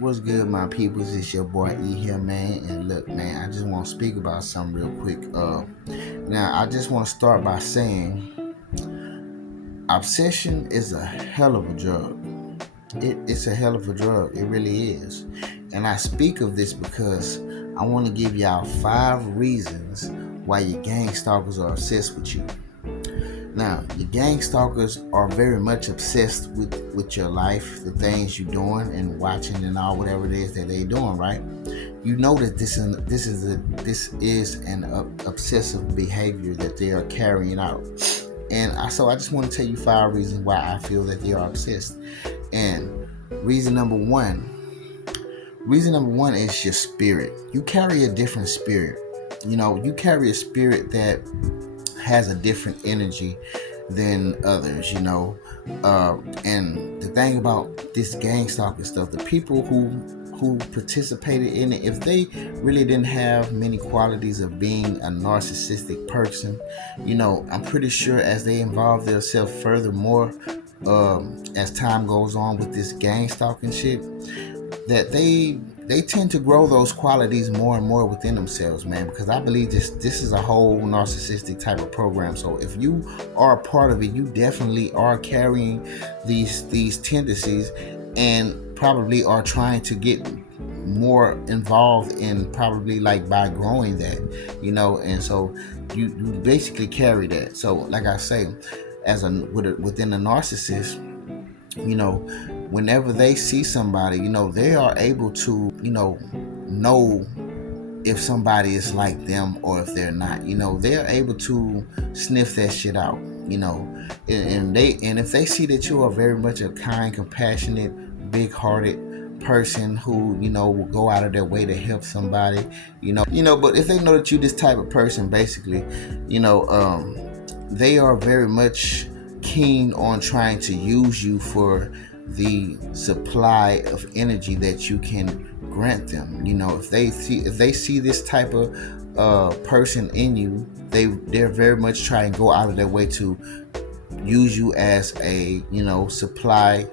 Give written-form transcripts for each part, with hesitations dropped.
What's good, my peoples? It's your boy E here, man. And look, man, I just want to speak about something real quick. Now, I just want to start by saying obsession is a hell of a drug. It's a hell of a drug. It really is. And I speak of this because I want to give y'all 5 reasons why your gang stalkers are obsessed with you. Now, your gang stalkers are very much obsessed with your life, the things you're doing and watching and all whatever it is that they're doing, right? You know that this is an obsessive behavior that they are carrying out. And so I just want to tell you 5 reasons why I feel that they are obsessed. And reason number one, reason number one is your spirit. You carry a different spirit. You carry a spirit that has a different energy than others, and the thing about this gang stalking stuff, the people who participated in it, if they really didn't have many qualities of being a narcissistic person, I'm pretty sure as they involve themselves furthermore, as time goes on with this gang stalking shit, that they tend to grow those qualities more and more within themselves, man, because I believe this is a whole narcissistic type of program. So if you are a part of it, you definitely are carrying these tendencies and probably are trying to get more involved in, probably like by growing that, and so you basically carry that. So like I say, within a narcissist, whenever they see somebody, they are able to, know if somebody is like them or if they're not. They're able to sniff that shit out, and if they see that you are very much a kind, compassionate, big-hearted person who, will go out of their way to help somebody, but if they know that you're this type of person, basically, they are very much keen on trying to use you for the supply of energy that you can grant them. If they see this type of person in you, they're very much trying to go out of their way to use you as a supply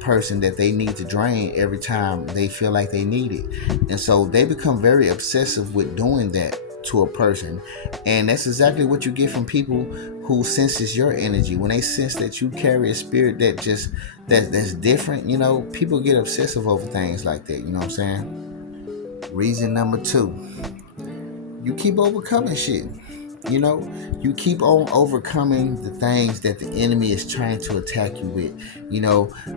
person that they need to drain every time they feel like they need it. And so they become very obsessive with doing that to a person, and that's exactly what you get from people who senses your energy. When they sense that you carry a spirit that's different, people get obsessive over things like that. You know what I'm saying? Reason number 2, you keep overcoming shit. You keep on overcoming the things that the enemy is trying to attack you with.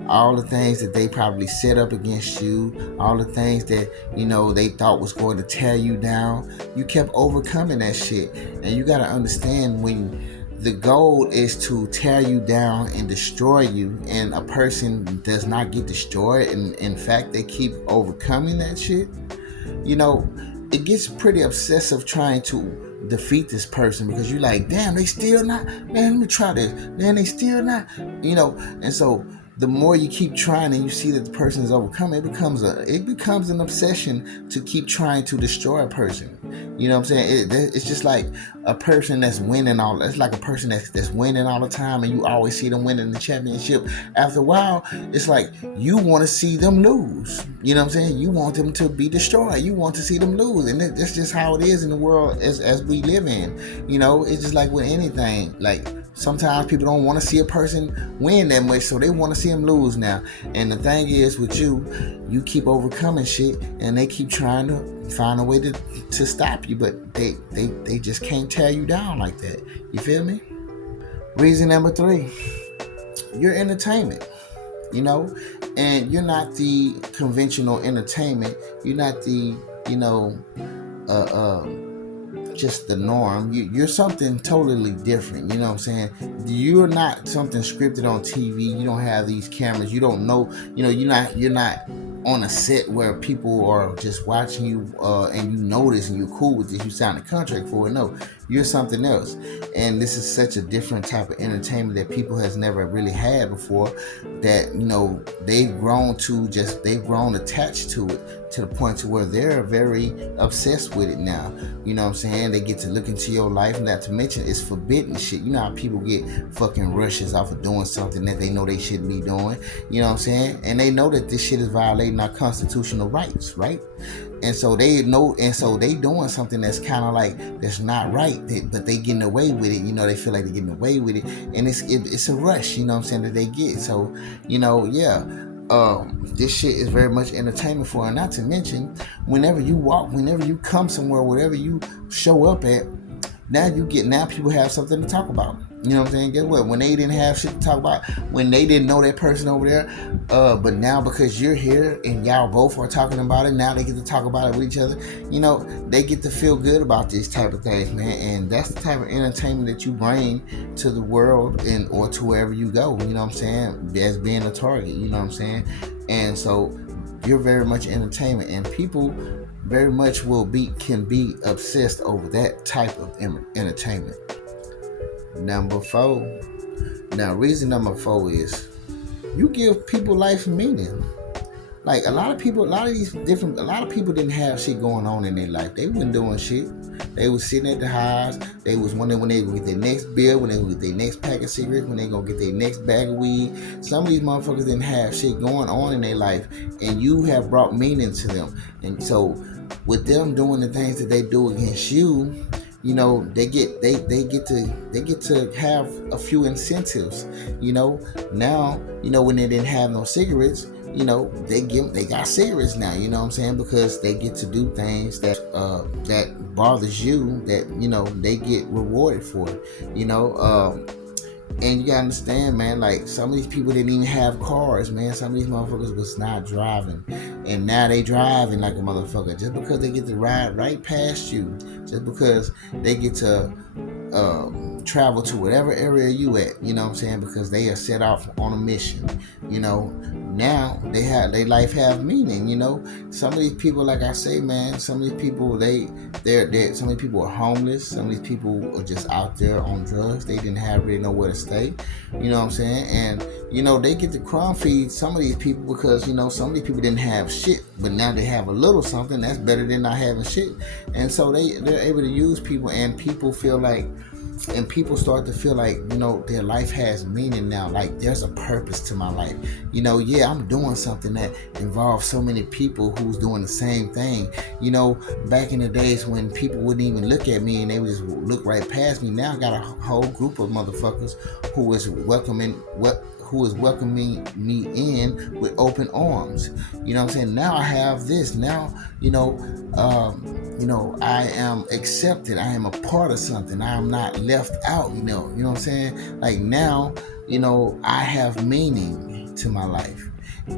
All the things that they probably set up against you, all the things that, they thought was going to tear you down. You kept overcoming that shit. And you got to understand, when the goal is to tear you down and destroy you, and a person does not get destroyed, and in fact, they keep overcoming that shit, it gets pretty obsessive trying to defeat this person, because you're like, damn, they still not, man, let me try this, man, they still not, and so the more you keep trying and you see that the person is overcome, it becomes an obsession to keep trying to destroy a person. You know what I'm saying? It's just like a person that's winning it's like a person that's winning all the time, and you always see them winning the championship. After a while, it's like you want to see them lose. You know what I'm saying? You want them to be destroyed. You want to see them lose, and that's just how it is in the world as we live in. It's just like with anything. Like, sometimes people don't want to see a person win that much, so they want to see them lose now. And the thing is, with you keep overcoming shit, and they keep trying to find a way to stop you, but they just can't tear you down like that. You feel me? Reason number 3, your entertainment. And you're not the conventional entertainment. You're not the just the norm. You're something totally different. You know what I'm saying? You're not something scripted on TV. You don't have these cameras. You don't know. You're not on a set where people are just watching you, and you know this and you're cool with this. You signed a contract for it. No, You're something else. And this is such a different type of entertainment that people has never really had before, that they've grown attached to it, to the point to where they're very obsessed with it now. You know what I'm saying? They get to look into your life, not to mention it's forbidden shit. You know how people get fucking rushes off of doing something that they know they shouldn't be doing. You know what I'm saying? And they know that this shit is violating our constitutional rights, right? And so they know, and so they doing something that's kind of like, that's not right, but they getting away with it. They feel like they're getting away with it, and it's a rush. You know what I'm saying, that they get. So yeah. This shit is very much entertainment for her. Not to mention, whenever you walk, whenever you come somewhere, whatever you show up at, now people have something to talk about. You know what I'm saying? Guess what? When they didn't have shit to talk about, when they didn't know that person over there, but now because you're here and y'all both are talking about it, now they get to talk about it with each other. They get to feel good about these type of things, man. And that's the type of entertainment that you bring to the world or to wherever you go. You know what I'm saying? As being a target. You know what I'm saying? And so you're very much entertainment, and people very much can be obsessed over that type of entertainment. Number 4. Now, reason number 4 is you give people life meaning. Like a lot of people didn't have shit going on in their life. They wasn't doing shit. They was sitting at the house. They was wondering when they gonna get their next bill, when they gonna get their next pack of cigarettes, when they gonna get their next bag of weed. Some of these motherfuckers didn't have shit going on in their life, and you have brought meaning to them. And so, with them doing the things that they do against you, they get to have a few incentives. Now, when they didn't have no cigarettes, they got cigarettes now. You know what I'm saying? Because they get to do things that bothers you, that they get rewarded for it. And you gotta understand, man, like some of these people didn't even have cars, man. Some of these motherfuckers was not driving, and now they driving like a motherfucker just because they get to ride right past you, just because they get to travel to whatever area you at. You know what I'm saying? Because they are set off on a mission. Now their life have meaning. Some of these people, like I say, man, some of these people some of these people are homeless. Some of these people are just out there on drugs. They didn't have really nowhere to stay. You know what I'm saying? And they get to crumb feed some of these people because some of these people didn't have shit, but now they have a little something that's better than not having shit. And so they're able to use people, and people start to feel like their life has meaning now. Like there's a purpose to my life. I'm doing something that involves so many people who's doing the same thing. Back in the days when people wouldn't even look at me and they would just look right past me, now I got a whole group of motherfuckers who is welcoming me in with open arms. You know what I'm saying? Now I have this. Now, I am accepted. I am a part of something. I am not left out. You know what I'm saying? Like now, I have meaning to my life.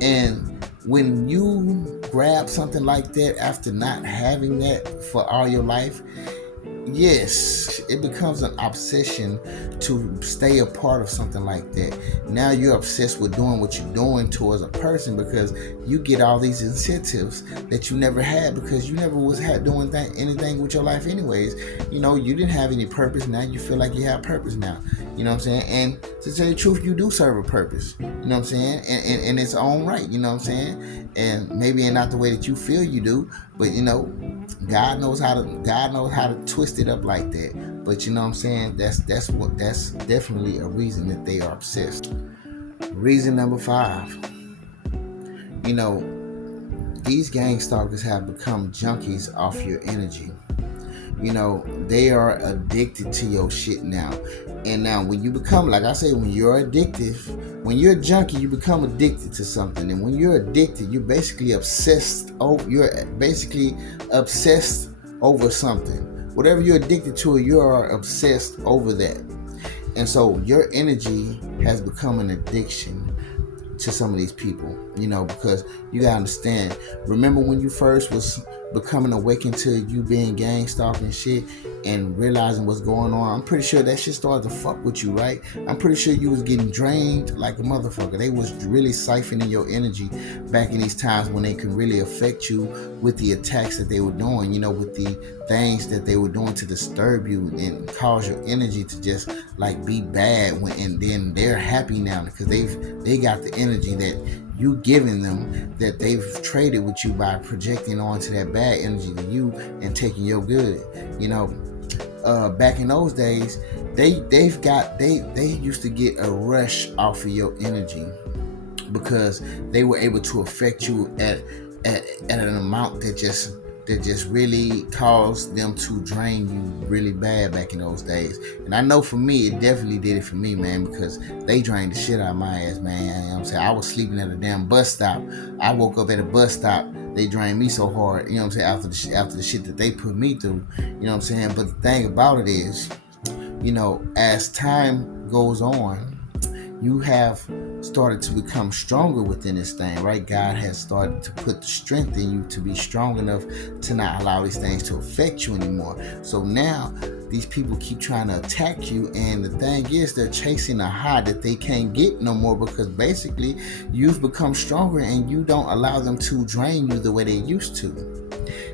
And when you grab something like that after not having that for all your life, yes, it becomes an obsession to stay a part of something like that. Now you're obsessed with doing what you're doing towards a person because you get all these incentives that you never had because you never was doing anything with your life anyways. You didn't have any purpose. Now you feel like you have purpose now. You know what I'm saying? And to tell you the truth, you do serve a purpose. You know what I'm saying? And in its own right. You know what I'm saying? And maybe not the way that you feel you do, but God knows how to twist it up like that. But you know what I'm saying? That's definitely a reason that they are obsessed. Reason number 5. These gangstalkers have become junkies off your energy. They are addicted to your shit now. And now when you become, like I say, when you're addictive, when you're a junkie, you become addicted to something. And when you're addicted, you're basically obsessed over something. Whatever you're addicted to, you are obsessed over that. And so your energy has become an addiction to some of these people, because you gotta understand. Remember when you first was becoming awakened to you being gang stalking shit and realizing what's going on, I'm pretty sure that shit started to fuck with you, right? I'm pretty sure you was getting drained like a motherfucker. They was really siphoning your energy back in these times when they could really affect you with the attacks that they were doing, with the things that they were doing to disturb you and cause your energy to just like be bad and then they're happy now because they got the energy that you giving them that they've traded with you by projecting onto that bad energy to you and taking your good. Back in those days, they used to get a rush off of your energy because they were able to affect you at an amount that just really caused them to drain you really bad back in those days. And I know for me, it definitely did it for me, man, because they drained the shit out of my ass, man. You know what I'm saying? I was sleeping at a damn bus stop. I woke up at a bus stop. They drained me so hard, you know what I'm saying, after the shit that they put me through, you know what I'm saying? But the thing about it is, as time goes on, you have started to become stronger within this thing, right? God has started to put the strength in you to be strong enough to not allow these things to affect you anymore. So now these people keep trying to attack you, and the thing is they're chasing a high that they can't get no more because basically you've become stronger and you don't allow them to drain you the way they used to.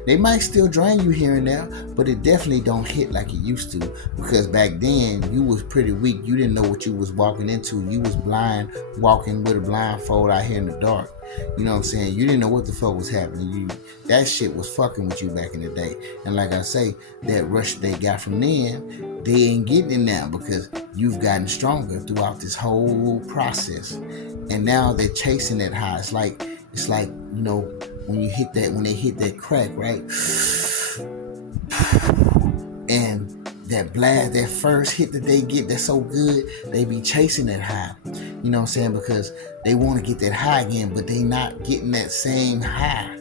They might still drain you here and there, but it definitely don't hit like it used to, because back then you was pretty weak. You didn't know what you was walking into. You was blind, walking with a blindfold out here in the dark. You know what I'm saying? You didn't know what the fuck was happening. That shit was fucking with you back in the day. And like I say, that rush they got from then, they ain't getting it now because you've gotten stronger throughout this whole process. And now they're chasing that high. It's like, when they hit that crack, right? And that blast, that first hit that they get that's so good, they be chasing that high. You know what I'm saying? Because they want to get that high again, but they not getting that same high.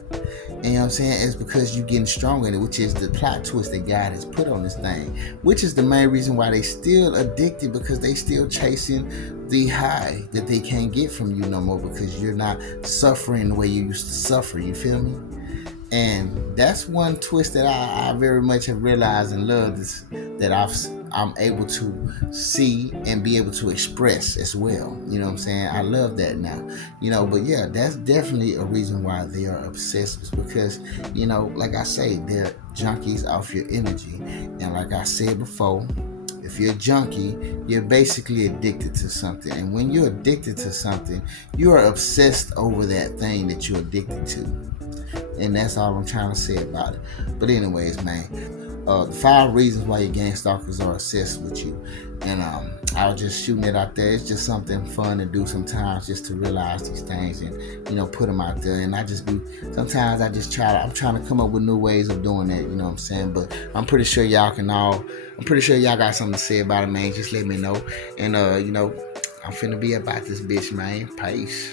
And you know what I'm saying? It's because you're getting stronger, which is the plot twist that God has put on this thing, which is the main reason why they still addicted, because they still chasing the high that they can't get from you no more because you're not suffering the way you used to suffer. You feel me? And that's one twist that I very much have realized and loved, is that I'm able to see and be able to express as well. You know what I'm saying? I love that now. But yeah, that's definitely a reason why they are obsessed, because, like I say, they're junkies off your energy. And like I said before, if you're a junkie, you're basically addicted to something. And when you're addicted to something, you are obsessed over that thing that you're addicted to. And that's all I'm trying to say about it. But anyways, man, the 5 reasons why your gang stalkers are obsessed with you. And I was just shooting it out there. It's just something fun to do sometimes, just to realize these things and, put them out there. And I'm trying to come up with new ways of doing that, you know what I'm saying? But I'm pretty sure y'all got something to say about it, man. Just let me know. And, I'm finna be about this bitch, man. Peace.